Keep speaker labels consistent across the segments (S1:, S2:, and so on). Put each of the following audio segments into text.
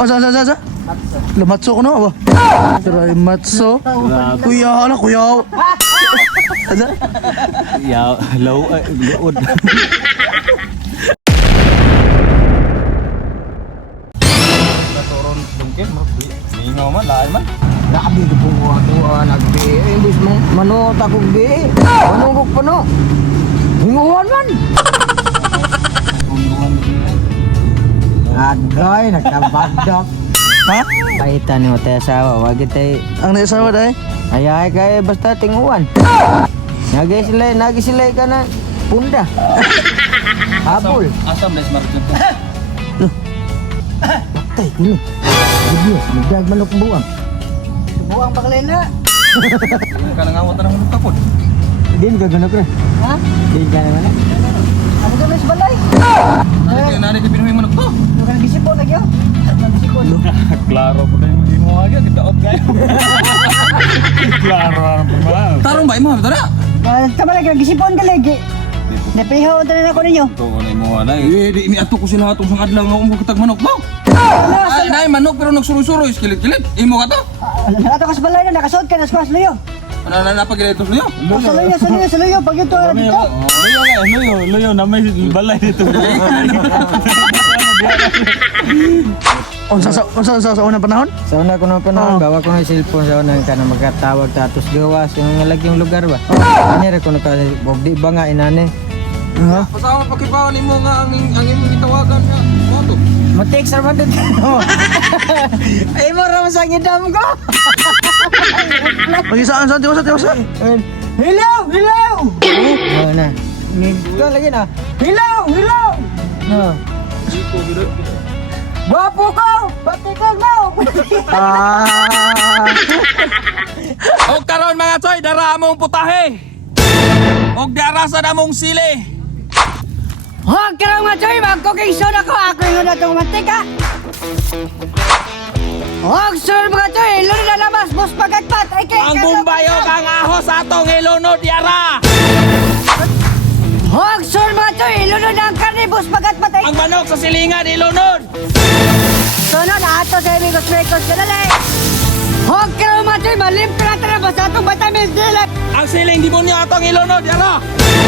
S1: Sa. Lumatso ko na ba? Try matso. Kuya, ala kuya. Asa?
S2: Ya, luod. Natoron dungkit, mingaw man, lain man.
S3: Labi ko po ato nagbi. Imbis manot ako bi. Manugok pa no. Hinguhan man. Agay nagkabadak.
S1: Ha?
S3: Paitan ni mo tayo asawa. Wag tayo.
S1: Ang naisawa dahil?
S3: Ayahay kay basta tinguan. Nagi sila ka na punda. Habol.
S2: Asam des market.
S3: Patay ini. Dios, nagdag manok buang. Buang pakalena.
S2: Kana ngawat na hulog takot.
S3: Din ka ganok re. Ha? Din ka na. Ano ka mas balay?
S2: Nari di pinuhi manok to.
S3: Bukan gisipon lagi yo. Gisipon.
S2: Klaro po na yung mo agad, kitaot kayo. Klaro ang pamahal. Tarong ba mo, betul na?
S3: Tama lagi gisipon ka lagi. Napihaw na ako ninyo.
S2: Ito na yung mga na di ini ato ko sila atong sang adlaw nga umukitag manok mo. Ay, nay manok pero nagsuroy-suroy, kilit-kilit. Imo ka to?
S3: Ato kas balay na nakasuot ka na squash luyo.
S2: Ano na napagilay ito sa'yo?
S3: Sa luyo pag ito ara dito.
S2: Luyo na may balay dito.
S1: Sa unang panahon?
S3: Sa una ko nung panahon, bawa ko ng cellphone sa una ka na magkatawag tatos gawas yung lagyong lugar ba. Ani ra ko na kasi di ba nga inane.
S2: Pasama pakipawan nimo nga ang imong gitawagan nga. Moto.
S3: Matik sa man dito. Ay mo ra sa ngidam ko.
S1: Pag-isaan sa tiwasa.
S3: Hello. Oh na. Ngito lagi na. Hello. No. Bapo ko! Batikag mo!
S2: O karon mga choy, dara among putahe. Og diarasa na mong sili.
S3: Huwag ka lang matoy! Mag-cooking soda ko! Ako yung na itong mantika! Huwag sunod mga toy! Luni na labas! Bus pagatpat! Ay kay
S2: Ang bumbayog ang ahos atong ilunod diara.
S3: Huwag sunod mga toy! Luni na ang karne! Bus pagatpat! Ay
S2: Ang manok sa silingan ilunod.
S3: sunod! Ato sa amigos breakers ka dali! Huwag ka lang mga toy! Malimpin natin na basta itong vitamins dili!
S2: Ang siling demonyo atong ilunod diara.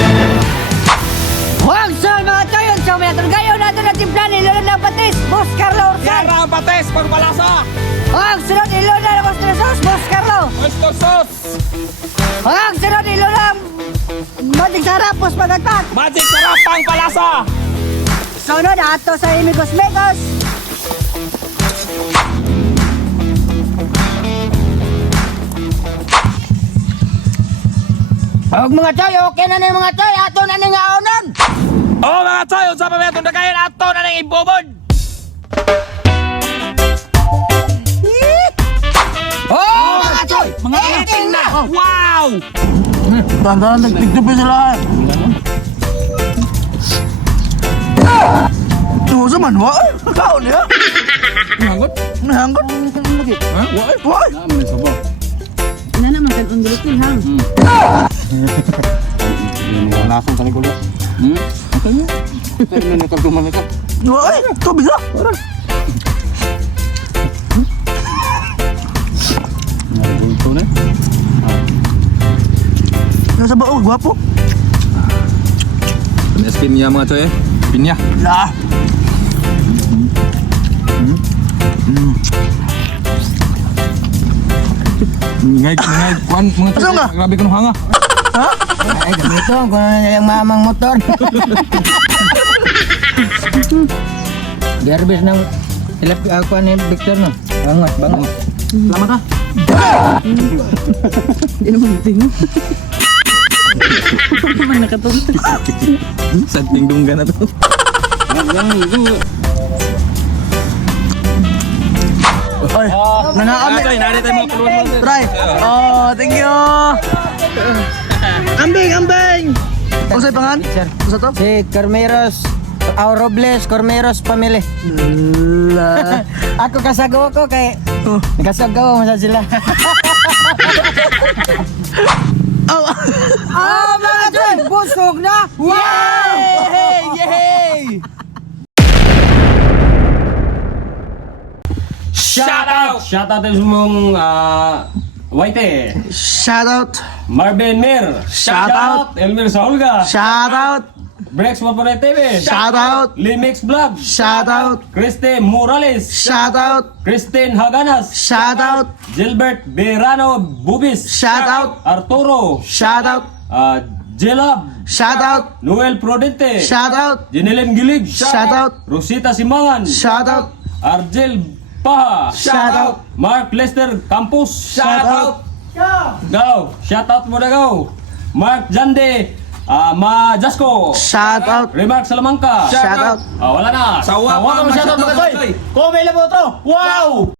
S3: Huwag sunod mga toy! Ang sumay natin gayaw natin na timplan! Ilunod na ang patis! Bus Carlo Orsan!
S2: Diara ang pates pagbalasa.
S3: Huwag sunod! Ilunod na ang oyster sauce! Bus Carlo!
S2: Oyster sauce.
S3: Huwag sunod! Ilunod na ang matig sarap! Bus pagatpat!
S2: Magic sarap pang palasa.
S3: Sunod ato sa Amigos Megos. Huwag mga choy, okay na yung mga choy. Ato na nga aonon.
S2: O mga choy, unsa pa metong dagayan ato na nang ibobod.
S3: Oh, mga choy!
S2: Mga eating na. Wow.
S1: Tandaan, nagtigtipin sila. Tuwa sa manwa. Kaon niya.
S2: Nanggot?
S1: Nahanggot.
S2: Ha? Why?
S1: Why?
S2: Naman sabo.
S4: Ina naman kan undulutin hang.
S2: Nasong tali kulit. Okay mo. Pero na nagkaguman ito.
S1: Why? Ito bisa.
S2: Nagulto na.
S1: Nasa ba? Oh, gwapo.
S2: Nes pinya mga choy. Pinya.
S1: Ya.
S2: Ngay kuan mga
S1: Asa nga?
S2: grabe kuno hanga.
S3: Ay, gamito. Kung ano yung mamang motor. Garbis ng tilapia ako ni Victor no. Bangot.
S1: Lama ka.
S4: Di naman tingin. May nakatunta.
S2: Santing dunggan na to.
S1: Ay, nangaami.
S2: Nari tayo mo keluar mo.
S1: Try. Oh, thank you. Ambing. Unsay pangan? Usa to?
S3: Si Cormeros Robles Cormeros family.
S1: La.
S3: Ako kasagawa ko kay kasagawa mo sa sila.
S1: Oh.
S3: Mga dyan! Busog na! Wow!
S2: Yay! Shout out!
S5: Shout out sa mong White.
S1: Shout out.
S5: Marvin Mir.
S1: Shout out.
S5: Elmer Saulga.
S1: Shout out.
S5: Brex Mapore TV.
S1: Shout out.
S5: Limix Vlog.
S1: Shout out.
S5: Christy Morales.
S1: Shout out.
S5: Christine Haganas.
S1: Shout out.
S5: Gilbert Berano Bubis.
S1: Shout out.
S5: Arturo.
S1: Shout out.
S5: Jelab.
S1: Shout out.
S5: Noel Prodente.
S1: Shout out.
S5: Jinelen Gilig.
S1: Shout out.
S5: Rosita Simangan.
S1: Shout out.
S5: Argel Paha.
S1: Shout out.
S5: Mark Lester Campos.
S2: Shout out!
S5: Go! Shout out mo na go! Mark Jande. Ma Jasco.
S1: Shout out.
S5: Remark Salamanca.
S1: Shout out.
S5: Wala na.
S2: Sawa pa
S5: mo
S2: mga
S5: shout out
S2: shoutout,
S5: mga
S2: mga
S5: koy.
S2: koy.
S5: Kung may labo to. Wow!